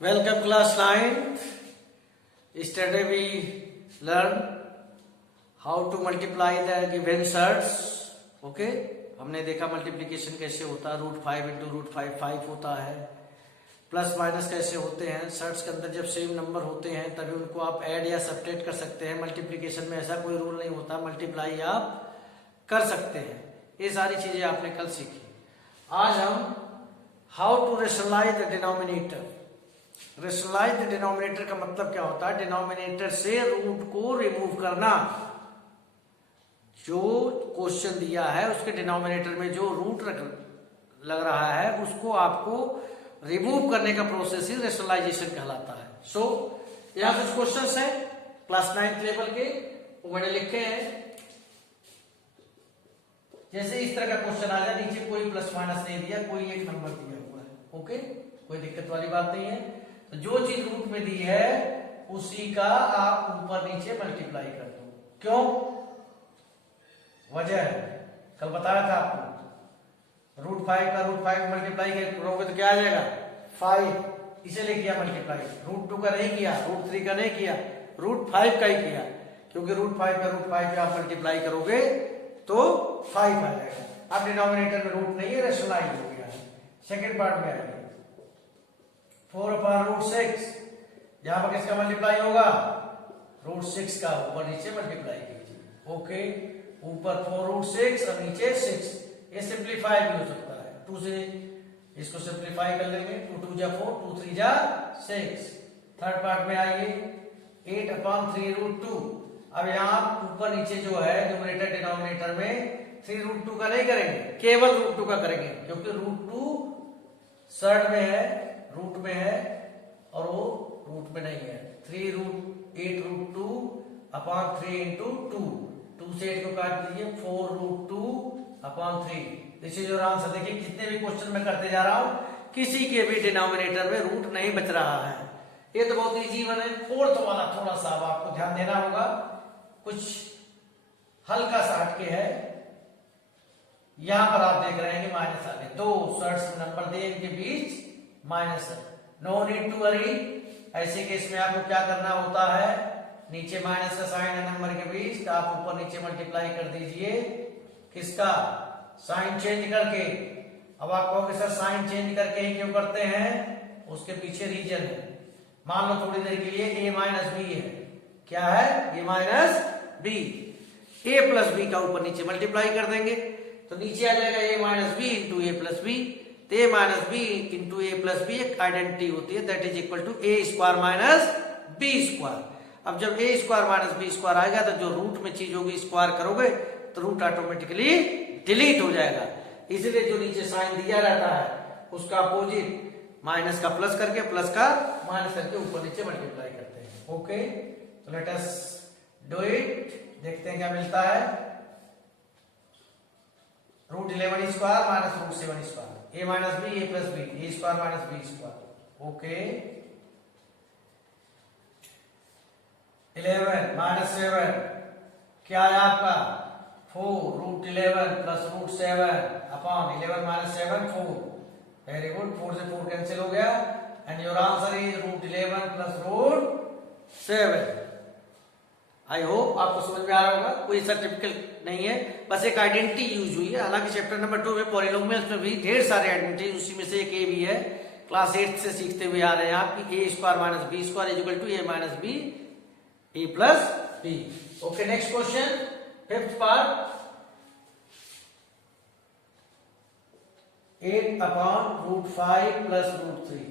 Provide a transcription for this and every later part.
Welcome class 9th. Yesterday we learned how to multiply the given surds. Okay? हमने देखा multiplication कैसे होता है, √5 इंटू √5 5 होता है, प्लस माइनस कैसे होते हैं। सर्ट्स के अंदर जब सेम नंबर होते हैं तभी उनको आप ऐड या सब्ट्रैक्ट कर सकते हैं। मल्टीप्लिकेशन में ऐसा कोई रूल नहीं होता, मल्टीप्लाई आप कर सकते हैं। ये सारी चीजें आपने कल सीखी। आज हम how to rationalise the denominator. Rationalise the denominator का मतलब क्या होता है? डिनोमिनेटर से रूट को रिमूव करना। जो क्वेश्चन दिया है उसके डिनोमिनेटर में जो रूट लग रहा है उसको आपको रिमूव करने का प्रोसेस ही रेशनलाइजेशन कहलाता है। सो यहां कुछ क्वेश्चंस हैं क्लास 9th लेवल के, वो मैंने लिखे हैं। जैसे इस तरह का क्वेश्चन आ जाए, नीचे कोई प्लस माइनस नहीं दिया, कोई एक नंबर दिया हुआ है। ओके, कोई दिक्कत वाली बात नहीं है। तो जो चीज रूट में दी है उसी का आप ऊपर नीचे मल्टीप्लाई कर दो। क्यों? वजह है, कल बताया था आपको। √5 का √5 मल्टीप्लाई करोगे तो क्या आ जाएगा? 5। इसीलिए किया मल्टीप्लाई। √2 का नहीं किया, √3 का नहीं किया, √5 का ही किया। क्योंकि √5 का √5 पे आप मल्टीप्लाई करोगे तो 5 आ जाएगा। अब डिनोमिनेटर में रूट नहीं है, रेशनलाइज हो गया। सेकेंड पार्ट में आएगा 4/√6। यहां पर किसका मल्टीप्लाई होगा? √6 का ऊपर नीचे मल्टीप्लाई कीजिए। ओके, ऊपर 4√6 और नीचे 6। ये सिंप्लीफाई भी हो सकता है। 2 से इसको सिंप्लीफाई कर लेंगे। 2 2 जा 4, 2 3 जा 6। थर्ड पार्ट में आइए 8/3√2। अब यहां ऊपर नीचे जो है न्यूमरेटर डिनोमिनेटर में 3√2 का नहीं करेंगे, केवल √2 का करेंगे। क्योंकि √2 सर्ड में है, रूट में है, और वो रूट में नहीं है। 3√8√2/3 इंटू 2 से 8 को काट दीजिए, 4√2/3। This is your answer. देखिए कितने भी क्वेश्चन में करते जा रहा हूं, किसी के भी डिनोमिनेटर में रूट नहीं बच रहा है। ये तो बहुत इजी वन है। फोर्थ वाला थोड़ा सा अब आपको ध्यान देना होगा, कुछ हल्का सा हटके है। यहां पर आप देख रहे हैं कि माइनस आ गए, दो सर्ट्स नंबर दे, इनके बीच माइनस है। No need to worry. ऐसे केस में आपको क्या करना होता है? नीचे माइनस का साइन है नंबर के बीच, तो आप ऊपर नीचे मल्टीप्लाई कर दीजिए। किसका? साइन चेंज करके। अब आप कहोगे सर साइन चेंज करके ही क्यों करते हैं? उसके पीछे रीजन है। मान लो थोड़ी देर के लिए a-b है। क्या है? a-b। a+b का ऊपर नीचे मल्टीप्लाई कर देंगे तो नीचे आ जाएगा a-b इंटू a+b। तो a-b इंटू a+b एक आइडेंटिटी होती है, that is equal to a² minus b²। अब जब a² माइनस b² आएगा तो जो रूट में चीज होगी स्क्वायर करोगे तो रूट ऑटोमेटिकली डिलीट हो जाएगा। इसलिए जो नीचे साइन दिया रहता है उसका अपोजिट माइनस का प्लस करके, प्लस का माइनस करके ऊपर नीचे मल्टीप्लाई करते हैं। ओके, तो लेट अस डू इट। देखते हैं क्या मिलता है। √11² minus √7², a minus b, a plus b, a² minus b²। Okay, 11 minus 7 क्या है आपका? 4 √11 प्लस √7/11 माइनस 7 4। वेरी गुड, 4 से 4 कैंसिल हो गया and your answer is √11 plus √7। I hope आपको समझ में आ रहा होगा। कोई ऐसा टिपिकल नहीं है, बस एक आइडेंटिटी यूज हुई है। हालांकि चैप्टर नंबर 2 में पॉलिनोमियल्स में भी ढेर सारे आइडेंटिटी, उसी में से एक ए भी है। क्लास 8 से सीखते हुए आ रहे हैं आप कि a² minus b² is equal to a minus b, a plus b। Okay, next question, fifth part. 8/√5 plus √3।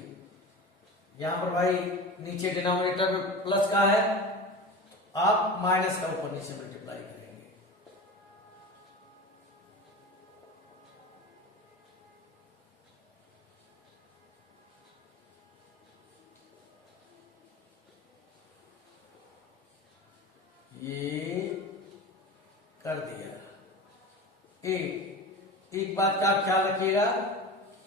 यहां पर भाई नीचे डिनोमिनेटर में प्लस का है, आप माइनस का ऊपर नीचे मल्टीप्लाई करेंगे। ये कर दिया। 8। एक बात का आप ख्याल रखिएगा,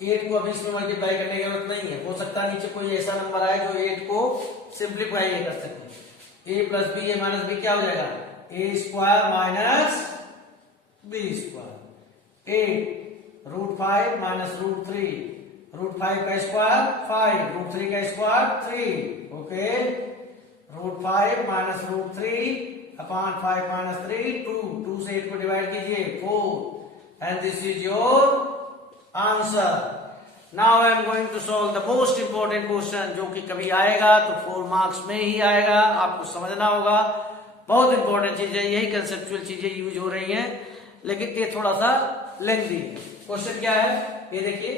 8 को अभी इसमें मल्टीप्लाई करने की जरूरत नहीं है। हो सकता है नीचे कोई ऐसा नंबर आए जो 8 को सिंप्लीफाई नहीं कर सके। a plus b, a minus b क्या हो जाएगा? a² minus b²। 8 √5 minus √3 root 5 का स्क्वायर 5, रूट 3 का square 3, okay. Root 5 minus root 3 upon 5 minus 3 2 से 8 को डिवाइड कीजिए 4 and this is your answer. Now I am going to solve the most important question जो कि कभी आएगा तो 4 मार्क्स में ही आएगा, आपको समझना होगा। बहुत इंपॉर्टेंट चीज है, यही कंसेप्चुअल चीजें यूज हो रही हैं, लेकिन ये थोड़ा सा लेंथी है। क्वेश्चन क्या है ये देखिए,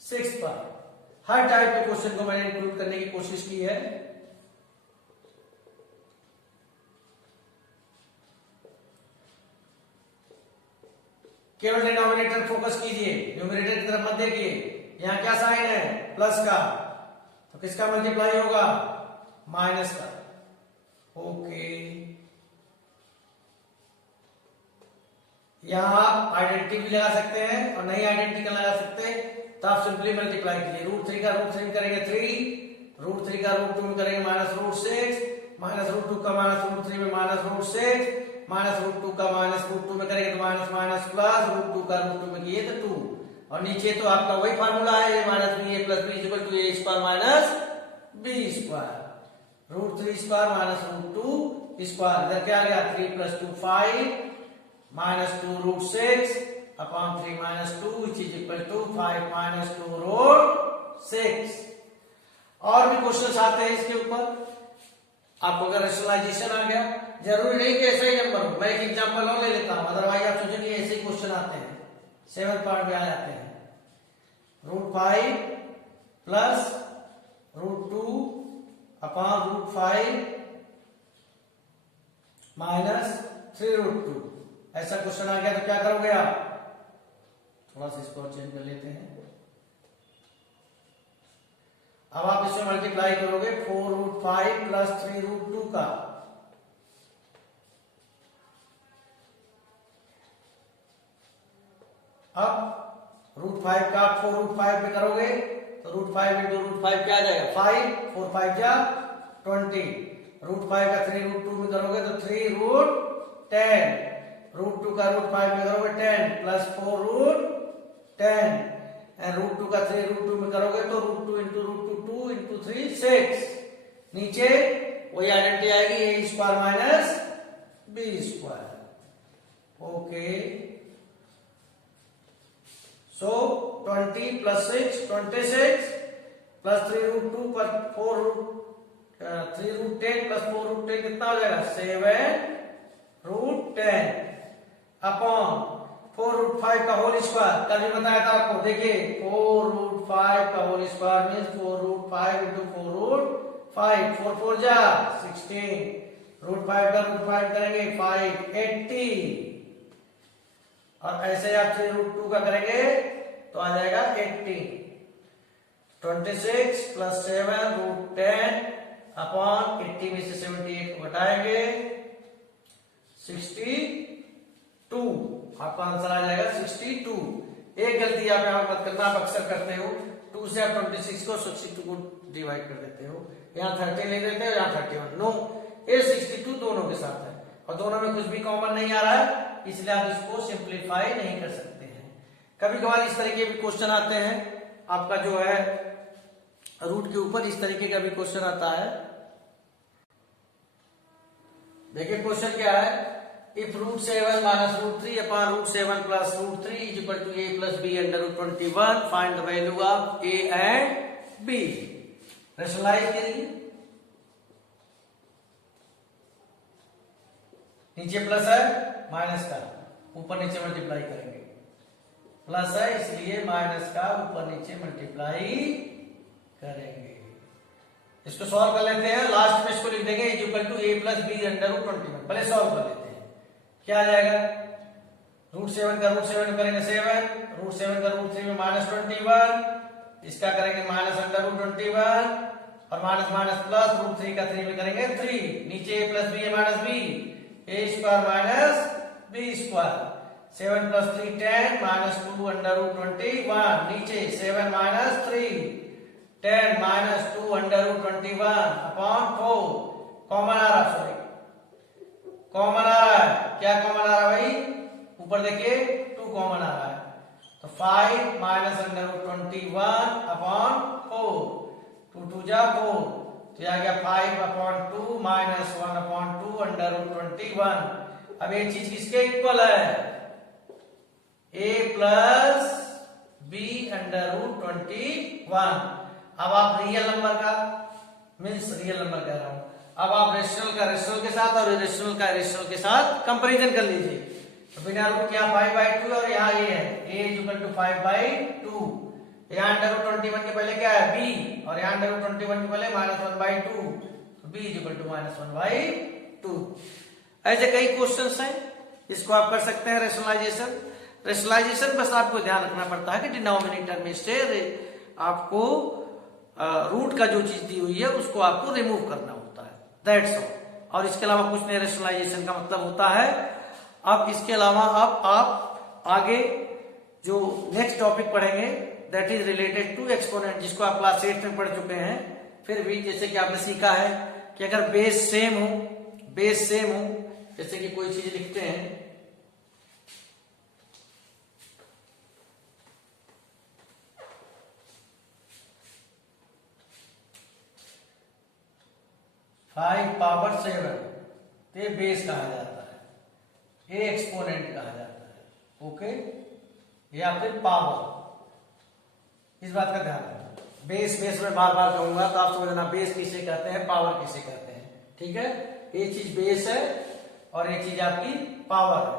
6 पर हर टाइप के क्वेश्चन को मैंने इंक्लूड करने की कोशिश की है। केवल डिनोमिनेटर फोकस कीजिए, न्यूमरेटर की तरफ मत देखिए। यहां क्या साइन है प्लस का, तो किसका मल्टीप्लाई होगा माइनस का, ओके। यहां आप आइडेंटिटी भी लगा सकते हैं और नहीं आइडेंटिटी का लगा सकते, तो आप सिंपली मल्टीप्लाई कीजिए। रूट 3 का रूट 3 में करेंगे 3, रूट 3 का रूट 2 में करेंगे माइनस रूट 6, माइनस रूट 2 का माइनस रूट 3 में माइनस रूट 6, माइनस रूट 2 का माइनस रूट 2 में करेंगे तो माइनस माइनस प्लस, रूट 2 का रूट 2 में किए तो 2, और नीचे तो आपका वही फार्मूला है a minus B A plus B equal to A square minus B square. Root 3 square minus root 2 square, इधर क्या आ गया 3 plus 2 5 minus 2 root 6 upon 3 minus 2 which is equal to 5 minus 2 root 6। और भी क्वेश्चंस आते हैं इसके ऊपर, आपको अगर रेशनलाइजेशन आ गया, जरूरी नहीं कि ऐसा ही नंबर हो, मैं एक एग्जांपल और ले लेता हूं, अदरवाइज आप सोचेंगे ऐसे ही क्वेश्चन आते हैं, 7th पार्ट में आ जाते हैं। Root 5 plus root 2 upon root 5 minus 3 root 2, ऐसा क्वेश्चन आ गया तो क्या करोगे आप, थोड़ा सा इसको चेंज कर लेते हैं। अब आप इसमें मल्टीप्लाई करोगे 4 रूट 5 प्लस 3 रूट 2 का, अब रूट 5 का 4 रूट 5 में करोगे तो रूट 5 इंटू रूट 5 क्या आ जाएगा 5, 4 5 जा 20, रूट 5 का 3 रूट 2 में करोगे तो 3 रूट 10, रूट 2 का रूट 5 में करोगे 10 प्लस 4 रूट 10, एंड रूट 2 का 3 रूट 2 में करोगे तो रूट 2 इंटू रूट 2 2 इंटू 3 6, नीचे वही आइडेंटिटी आएगी A square minus B square, okay. So 20 plus 6 26 plus 3 root 2 पर 4 रूट 3 रूट 10 प्लस 4 रूट 10 कितना हो जाएगा 7 रूट 10 अपॉन 4 रूट 5 का होल स्क्वायर, कल भी बताया था आपको, देखिए 4 रूट 5 का whole square means 4 root 5 into 4 root 5, 4 4 जा 16, रूट 5 का रूट 5 करेंगे 5 80, और ऐसे आप 3 रूट 2 का करेंगे तो आ जाएगा 80, 26 प्लस 7 रूट 10 अपॉन 80 में से 78 को घटाएंगे 62, आपका आंसर आ जाएगा 62। एक गलती आप यहां मत करना, आप अक्सर करते हो, 2 से आप 26 को 62 को डिवाइड कर देते हो, यहाँ 30 ले लेते हो, यहाँ 31, नो, ये 62 दोनों के साथ है और दोनों में कुछ भी कॉमन नहीं आ रहा है, इसलिए आप इसको सिंप्लीफाई नहीं कर सकते हैं। कभी कभार इस तरीके के क्वेश्चन आते हैं, आपका जो है रूट के ऊपर इस तरीके का भी क्वेश्चन आता है। देखिए क्वेश्चन क्या है, if root 7 minus root 3 upon root 7 plus root 3 is equal to A plus B under root 21, find the value of A and B. Rationalise कीजिए, नीचे प्लस है माइनस का, ऊपर नीचे मल्टीप्लाई करेंगे, प्लस है इसलिए माइनस का ऊपर नीचे मल्टीप्लाई करेंगे। इसको सॉल्व कर लेते हैं, लास्ट में इसको लिख देंगे is equal to A plus B under root 21, पहले सॉल्व कर लेते हैं। क्या आ जाएगा, रूट 7 का रूट 7 करेंगे 7, रूट 7 का रूट 3 में माइनस 21, इसका करेंगे माइनस अंडर रूट 21 और माइनस माइनस प्लस, रूट 3 का 3 में करेंगे 3, नीचे ए प्लस बी है minus B, A square minus B square, 7 plus 3 10 minus 2 under root 21, नीचे 7 minus 3 10 minus 2 under root 21 upon 4, common आ रहा, सॉरी कॉमन आ रहा है, क्या कॉमन आ रहा है भाई, ऊपर देखिए 2 कॉमन आ रहा है, तो 5 माइनस अंडर रूट 21 अपॉन 4, 2 2 जा 4, तो ये आ गया 5 upon 2 minus 1 upon 2 under root 21। अब ये चीज किसके इक्वल है? a plus b under root 21। अब आप रियल नंबर का मीन्स रियल नंबर कह रहा हूं, अब आप रेशनल का रेशनल के साथ और इरेशनल का इरेशनल के साथ कंपैरिजन कर लीजिए। तो बिना रूट के यहाँ 5/2 और यहाँ ये है a इक्वल टू 5/2। यहाँ अंडर रूट 21 के पहले क्या है b, और यहाँ अंडर रूट 21 के पहले -1/2, तो b इक्वल टू -1/2। ऐसे कई क्वेश्चंस हैं, इसको आप कर सकते हैं रेशनलाइजेशन। रेशनलाइजेशन बस आपको ध्यान रखना पड़ता है कि डिनोमिनेटर में से आपको रूट का जो चीज दी हुई है उसको आपको रिमूव करना होता है, दैट्स ऑल। और इसके अलावा कुछ नहीं रेशनलाइजेशन का मतलब होता है। अब इसके अलावा आप आगे जो नेक्स्ट टॉपिक पढ़ेंगे that is related to exponent, जिसको आप क्लास 8 में पढ़ चुके हैं। फिर भी जैसे कि आपने सीखा है कि अगर बेस सेम हो, जैसे कि कोई चीज लिखते हैं 5 पावर 7, ये बेस कहा जाता है, ये एक्सपोनेंट कहा जाता है। ओके, या फिर पावर, इस बात का ध्यान रखना। बेस में बार बार कहूंगा तो आप समझना बेस किसे कहते हैं, पावर किसे कहते हैं। ठीक है, ये चीज बेस है और ये चीज आपकी पावर है।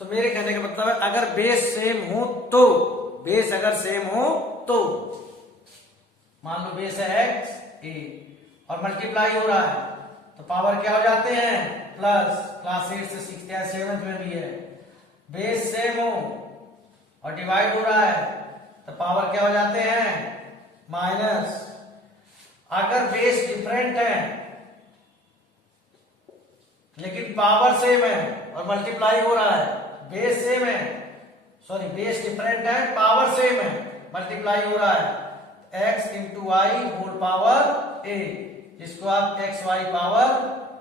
तो मेरे कहने का मतलब है अगर बेस सेम हो तो, बेस अगर सेम हो तो, मान लो बेस है x a और मल्टीप्लाई हो रहा है तो पावर क्या हो जाते हैं प्लस। क्लास 8 से सीखते हैं, 7th में भी है। बेस सेम हो और डिवाइड हो रहा है तो पावर क्या हो जाते हैं माइनस। अगर बेस डिफरेंट है लेकिन पावर सेम है और मल्टीप्लाई हो रहा है, बेस सेम है, सॉरी बेस डिफरेंट है, पावर सेम है, मल्टीप्लाई हो रहा है, x into y whole power a, जिसको आप एक्स वाई पावर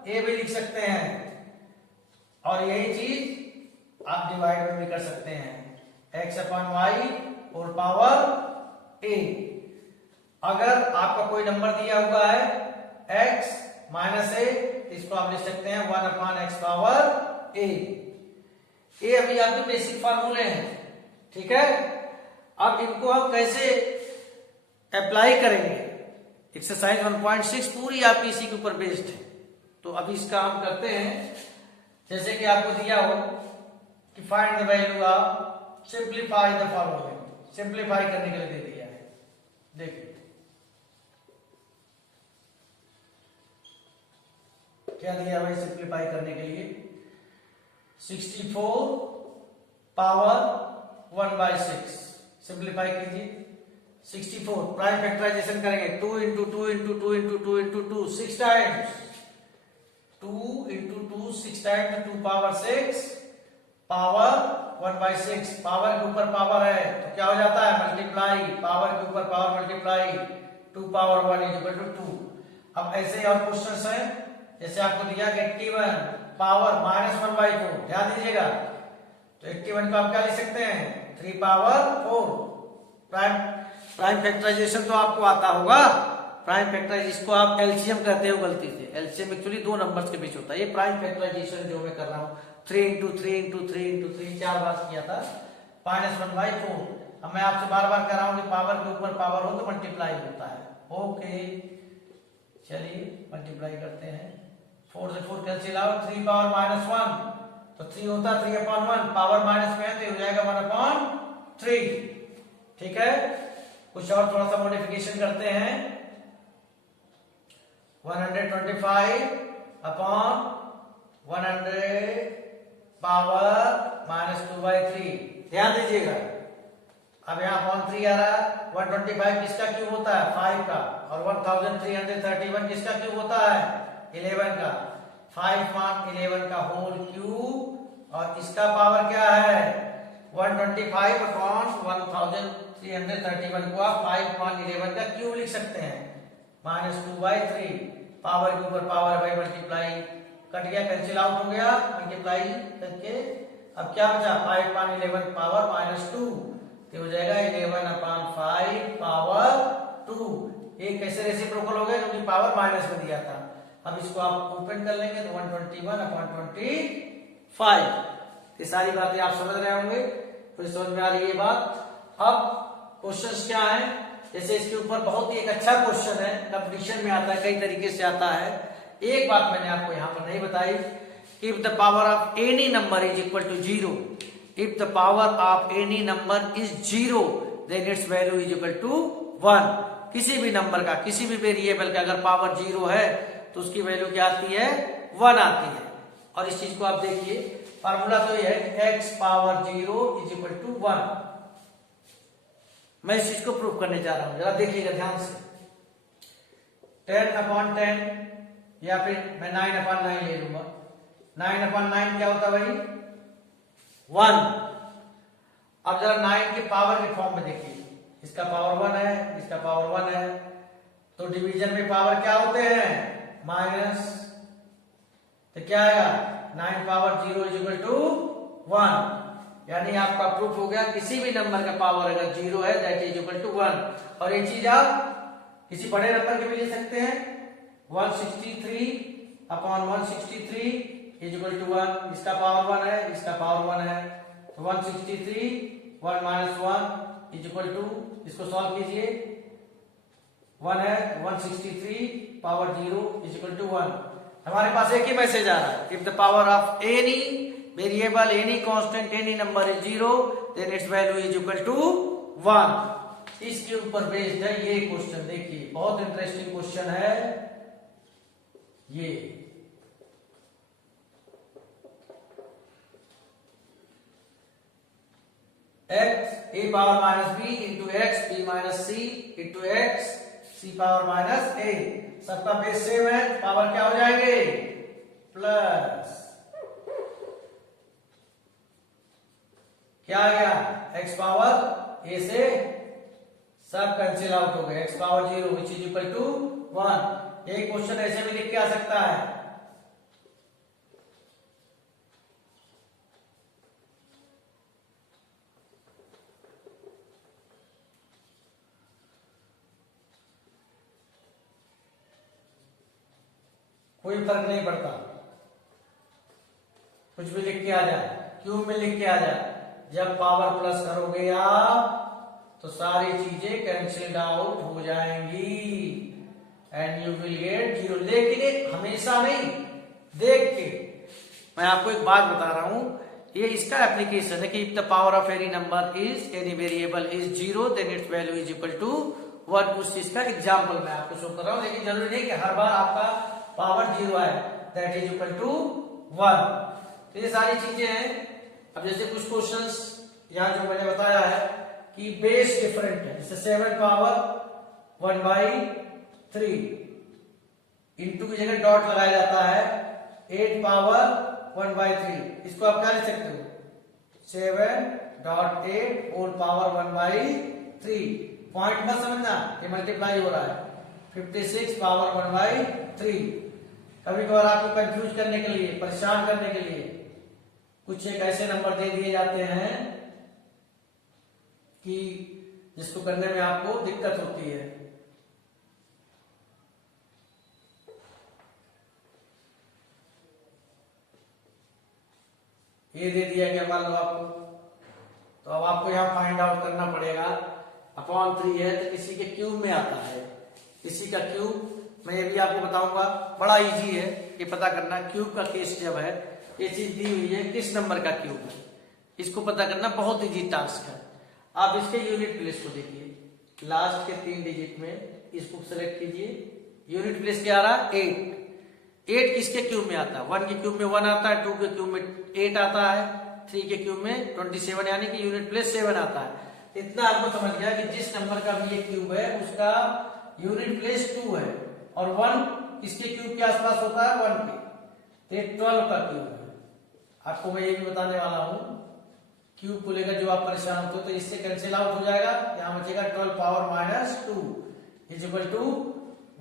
a भी लिख सकते हैं। और यही चीज आप डिवाइड में भी कर सकते हैं, x upon y whole power a। अगर आपका कोई नंबर दिया हुआ है x माइनस a, इसको आप लिख सकते हैं 1 अपॉन एक्स पावर a। ये अभी आपके बेसिक फार्मूले हैं, ठीक है। अब इनको हम कैसे अप्लाई करेंगे, एक्सरसाइज 1.6 पूरी आपकी इसी के ऊपर बेस्ड है। तो अभी इसका हम करते हैं, जैसे कि आपको दिया हो कि find the value of simplify the following, simplify करने के लिए दे दिया है। देखिए क्या दिया भाई सिंप्लीफाई करने के लिए, 64 पावर 1/6 सिंप्लीफाई कीजिए। 64 प्राइम फैक्टराइजेशन करेंगे, 2 into 2 into 2 into 2 into 2 6 times, 2 into 2 6 times, 2 power 6 power 1/6। Power के ऊपर पावर है तो क्या हो जाता है मल्टीप्लाई, पावर के ऊपर power multiply, 2 power 1 equal to 2। अब ऐसे ही और क्वेश्चंस हैं, जैसे आपको दिया कि 81 पावर -1/4, ध्यान दीजिएगा। तो 81 को आप क्या लिख सकते हैं 3 पावर 4। प्राइम फैक्टराइजेशन तो आपको आता होगा, प्राइम फैक्टराइजेशन इसको आप एलसीएम कहते हो गलती से। एलसीएम एक्चुअली दो नंबर्स के बीच होता है। ये प्राइम फैक्टराइजेशन जो मैं कर रहा हूँ 3 इंटू 3 इंटू 3 इंटू 3 4 बार किया था, -1/4। अब मैं आपसे बार बार कह रहा हूँ कि पावर के ऊपर पावर हो तो मल्टीप्लाई होता है। ओके चलिए मल्टीप्लाई करते हैं, 4 से 4 कैंसिल आउट, 3 पावर -1 तो 3 होता है 3/1, पावर माइनस में है तो हो जाएगा 1/3। ठीक है, कुछ और थोड़ा सा मॉडिफिकेशन करते हैं, 125 अपॉन 100 पावर -2/3। ध्यान दीजिएगा, अब यहाँ अपॉन 3 आ रहा है। 125 किसका क्यूब होता है 5 का, और 1331 किसका क्यूब होता है 11 का। 5 मान 11 का होल क्यूब, और इसका पावर क्या है 125 अपॉन 1331 को आप 5 मान 11 का क्यूब लिख सकते हैं, -2/3। पावर के ऊपर पावर बाई मल्टीप्लाई, कट गया कैंसिल आउट हो गया मल्टीप्लाई करके। अब क्या बचा 5 मान 11 पावर -2, तो हो जाएगा 11/5 पावर 2। एक कैसे रेसिप्रोकल हो गया क्योंकि पावर माइनस में दिया था। अब इसको आप ओपन कर लेंगे तो 121/25। ये सारी बातें आप समझ रहे होंगे, तो समझ में आ रही है बात। अब क्वेश्चंस क्या है, जैसे इसके ऊपर बहुत ही एक अच्छा क्वेश्चन है, कंपटीशन में आता है, कई तरीके से आता है। एक बात मैंने आपको यहाँ पर नहीं बताई, if the power of any number is equal to 0, if the power of any number is 0 then its value is equal to 1। किसी भी नंबर का, किसी भी वेरिएबल का अगर पावर 0 है तो उसकी वैल्यू क्या आती है, 1 आती है। और इस चीज को आप देखिए, फार्मूला तो ये है कि x power 0 is equal to 1। मैं इस चीज को प्रूव करने जा रहा हूं, जरा देखिएगा ध्यान से। 10/10 या फिर मैं 9/9 ले लूंगा। 9/9 क्या होता है भाई, 1। अब जरा 9 के पावर के फॉर्म में देखिए, इसका पावर 1 है, इसका पावर 1 है, तो डिवीजन में पावर क्या होते हैं, माइनस। तो क्या आएगा, 9 पावर 0 इज इक्वल टू 1। यानी आपका प्रूफ हो गया, किसी भी नंबर का पावर अगर 0 है दैट इज इक्वल टू 1। और ये चीज आप किसी बड़े नंबर के भी ले सकते हैं, 163/163 इज इक्वल टू 1। इसका पावर 1 है, इसका पावर 1 है, तो 163 1 माइनस 1 इज इक्वल टू, इसको सॉल्व कीजिए, 1 है, 163 पावर 0 इज इक्वल टू 1। हमारे पास एक ही मैसेज आ रहा है, if the power of any variable, any constant, any number is 0 then its value is equal to 1। इसके ऊपर बेस्ड है ये क्वेश्चन। देखिए बहुत इंटरेस्टिंग क्वेश्चन है ये। x a power minus b into x b minus c into x c power minus a, सबका base same है, पावर क्या हो जाएंगे, प्लस। क्या आ गया, x पावर a से सब कैंसिल आउट हो गए, x power 0 which is equal to 1। एक क्वेश्चन ऐसे भी लिख के आ सकता है, कोई फर्क नहीं पड़ता, कुछ भी लिख के आ जाए, क्यूब में लिख के आ जाए। जब पावर प्लस करोगे आप तो सारी चीजें कैंसिल्ड आउट हो जाएंगी एंड यू विल गेट 0। लेकिन हमेशा नहीं, देख के। मैं आपको एक बात बता रहा हूं, ये इसका एप्लीकेशन है कि if the power of any number is, any variable is 0 then its value is equal to 1। उस चीज का एग्जाम्पल मैं आपको शो कर रहा हूं, लेकिन जरूरी नहीं कि हर बार आपका पावर 0 है दैट इज इक्वल टू 1। तो ये सारी चीजें हैं। अब जैसे कुछ क्वेश्चंस यहां जो मैंने बताया है कि बेस डिफरेंट है, जैसे 7 पावर 1/3 इंटू की जगह डॉट लगाया जाता है, 8 पावर 1/3, इसको आप क्या लिख सकते हो, 7.8 होल पावर 1/3। पॉइंट मत समझना, ये मल्टीप्लाई हो रहा है, 56 पावर 1/3। कभी कभार आपको कंफ्यूज करने के लिए, परेशान करने के लिए कुछ एक ऐसे नंबर दे दिए जाते हैं कि जिसको करने में आपको दिक्कत होती है। ये दे दिया गया मान लो आपको, तो अब आपको यहां फाइंड आउट करना पड़ेगा। अपॉन 3 है तो किसी के क्यूब में आता है, किसी का क्यूब, मैं ये भी आपको बताऊंगा, बड़ा इजी है ये पता करना। क्यूब का केस जब है, ये चीज दी हुई है किस नंबर का क्यूब है, इसको पता करना बहुत इजी टास्क है। आप इसके यूनिट प्लेस को देखिए, लास्ट के 3 डिजिट में इसको सेलेक्ट कीजिए। यूनिट प्लेस क्या आ रहा, 8 किसके क्यूब में आता है, 1 के क्यूब में 1 आता है, 2 के क्यूब में 8 आता है, 3 के क्यूब में 27, यानी कि यूनिट प्लेस 7 आता है। इतना आपको समझ गया कि जिस नंबर का भी ये क्यूब है उसका यूनिट प्लेस 2 है, और 1 किसके क्यूब के आसपास होता है, 1 के, तो 12 का क्यूब है। आपको मैं ये भी बताने वाला हूं, क्यूब को लेकर जो आप परेशान होते हो तो इससे कैंसिल आउट हो जाएगा, यहां बचेगा 12 power minus 2 is equal to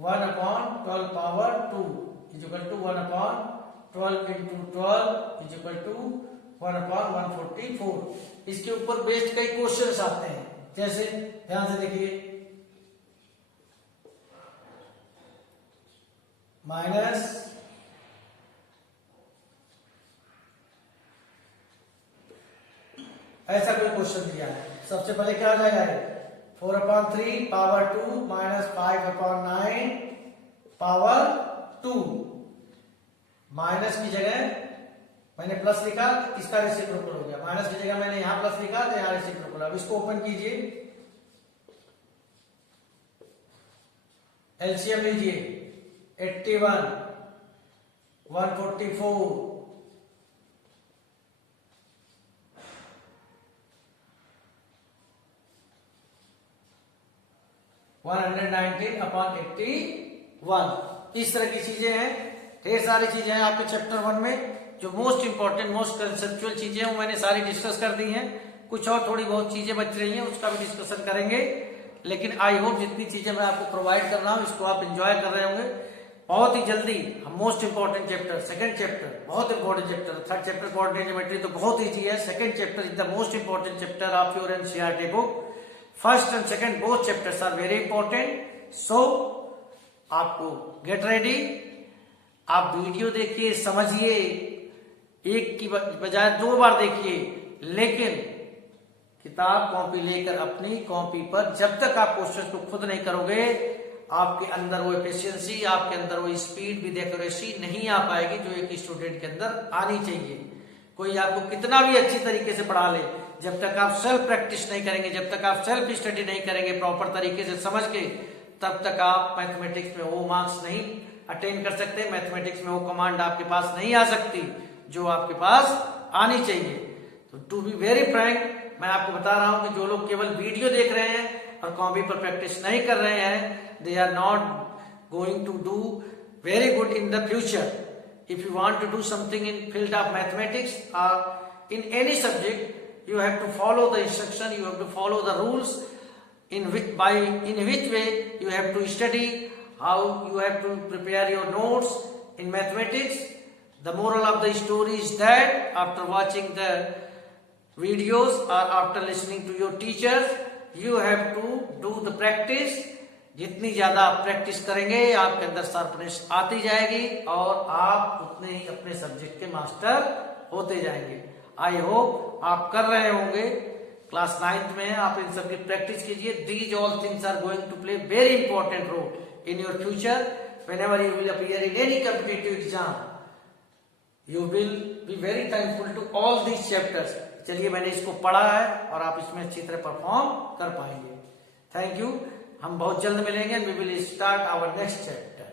1/12 power 2 is equal to 1/12 into 12 is equal to 1/144। इसके ऊपर बेस्ड कई क्वेश्चंस आते हैं, जैसे ध्यान से देखिए, माइनस ऐसा कोई क्वेश्चन दिया है। सबसे पहले क्या हो जाएगा, 4/3 पावर 2 माइनस 5/9 पावर 2। माइनस की जगह मैंने प्लस लिखा, इसका रेसिप्रोकल हो गया। माइनस की जगह मैंने यहां प्लस लिखा तो यहां रेसिप्रोकल। अब इसको ओपन कीजिए, एलसीएम लीजिए, 81 144 119/81। इस तरह की चीजें हैं, ढेर सारी चीजें हैं आपके चैप्टर 1 में। जो मोस्ट इंपॉर्टेंट मोस्ट कंसेप्चुअल चीजें हैं वो मैंने सारी डिस्कस कर दी हैं। कुछ और थोड़ी बहुत चीजें बच रही हैं, उसका भी डिस्कशन करेंगे। लेकिन आई होप जितनी चीजें मैं आपको प्रोवाइड कर रहा हूं इसको आप एंजॉय कर रहे होंगे। बहुत ही जल्दी हम most important chapter, second chapter बहुत important chapter, third chapter coordinate geometry तो बहुत ईजी है। Second chapter is the most important chapter of your NCERT book. First and second both chapters are very important. So आपको get ready, आप video देखिए, समझिए, एक की बजाय 2 बार देखिए, लेकिन किताब कॉपी लेकर अपनी कॉपी पर जब तक आप क्वेश्चन को खुद नहीं करोगे आपके अंदर वो एफिशिएंसी, आपके अंदर वो स्पीड विद एक्यूरेसी नहीं आ पाएगी जो एक स्टूडेंट के अंदर आनी चाहिए। कोई आपको कितना भी अच्छी तरीके से पढ़ा ले, जब तक आप सेल्फ प्रैक्टिस नहीं करेंगे, जब तक आप सेल्फ स्टडी नहीं करेंगे प्रॉपर तरीके से समझ के, तब तक आप मैथमेटिक्स में वो मार्क्स नहीं अटेन कर सकते, मैथमेटिक्स में वो कमांड आपके पास नहीं आ सकती जो आपके पास आनी चाहिए। तो टू बी वेरी फ्रैंक, मैं आपको बता रहा हूं कि जो लोग केवल वीडियो देख रहे हैं और कॉपी पर प्रैक्टिस नहीं कर रहे हैं, they are not going to do very good in the future. If you want to do something in field of mathematics or in any subject, you have to follow the instruction, you have to follow the rules in which way you have to study, how you have to prepare your notes in mathematics. The moral of the story is that after watching the videos or after listening to your teachers, you have to do the practice. जितनी ज्यादा आप practice करेंगे आपके अंदर sharpness आती जाएगी और आप उतने ही अपने सब्जेक्ट के मास्टर होते जाएंगे। आई होप आप कर रहे होंगे, क्लास 9th में है, आप इन सब की प्रैक्टिस कीजिए। These all things are going to play very important role in your future whenever you will appear in any competitive exam. You will be very thankful to all these chapters. चलिए, मैंने इसको पढ़ा है और आप इसमें अच्छी तरह परफॉर्म कर पाएंगे। Thank you. हम बहुत जल्द मिलेंगे। We will start our next chapter.